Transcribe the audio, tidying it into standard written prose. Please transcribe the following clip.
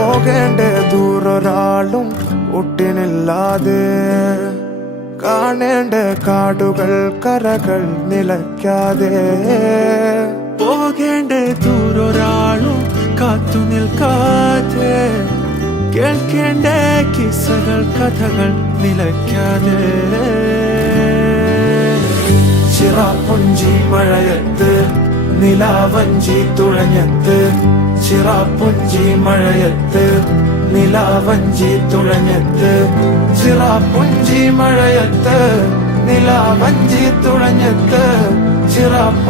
പോകേണ്ട ദൂരൊരാളും ഒട്ടിനില്ലാതെ, കാണേണ്ട കാടുകൾ കരകൾ നിലയ്ക്കാതെ, പോകേണ്ട ദൂരൊരാളും കാത്തു നിൽക്കാതെ, കേൾക്കേണ്ട കിസ്സകൾ കഥകൾ നിലയ്ക്കാതെ. ചിറാപ്പുഞ്ചി മഴയത്ത് നിലാവഞ്ചി തുഴഞ്ഞത്ത്, ചിറാപ്പുഞ്ചി മഴയത്ത് നിലാവഞ്ചി തുഴഞ്ഞത്ത്, ചിറാപ്പുഞ്ചി മഴയത്ത് നിലാവഞ്ചി തുഴഞ്ഞത്ത്, ചിറാപ്പു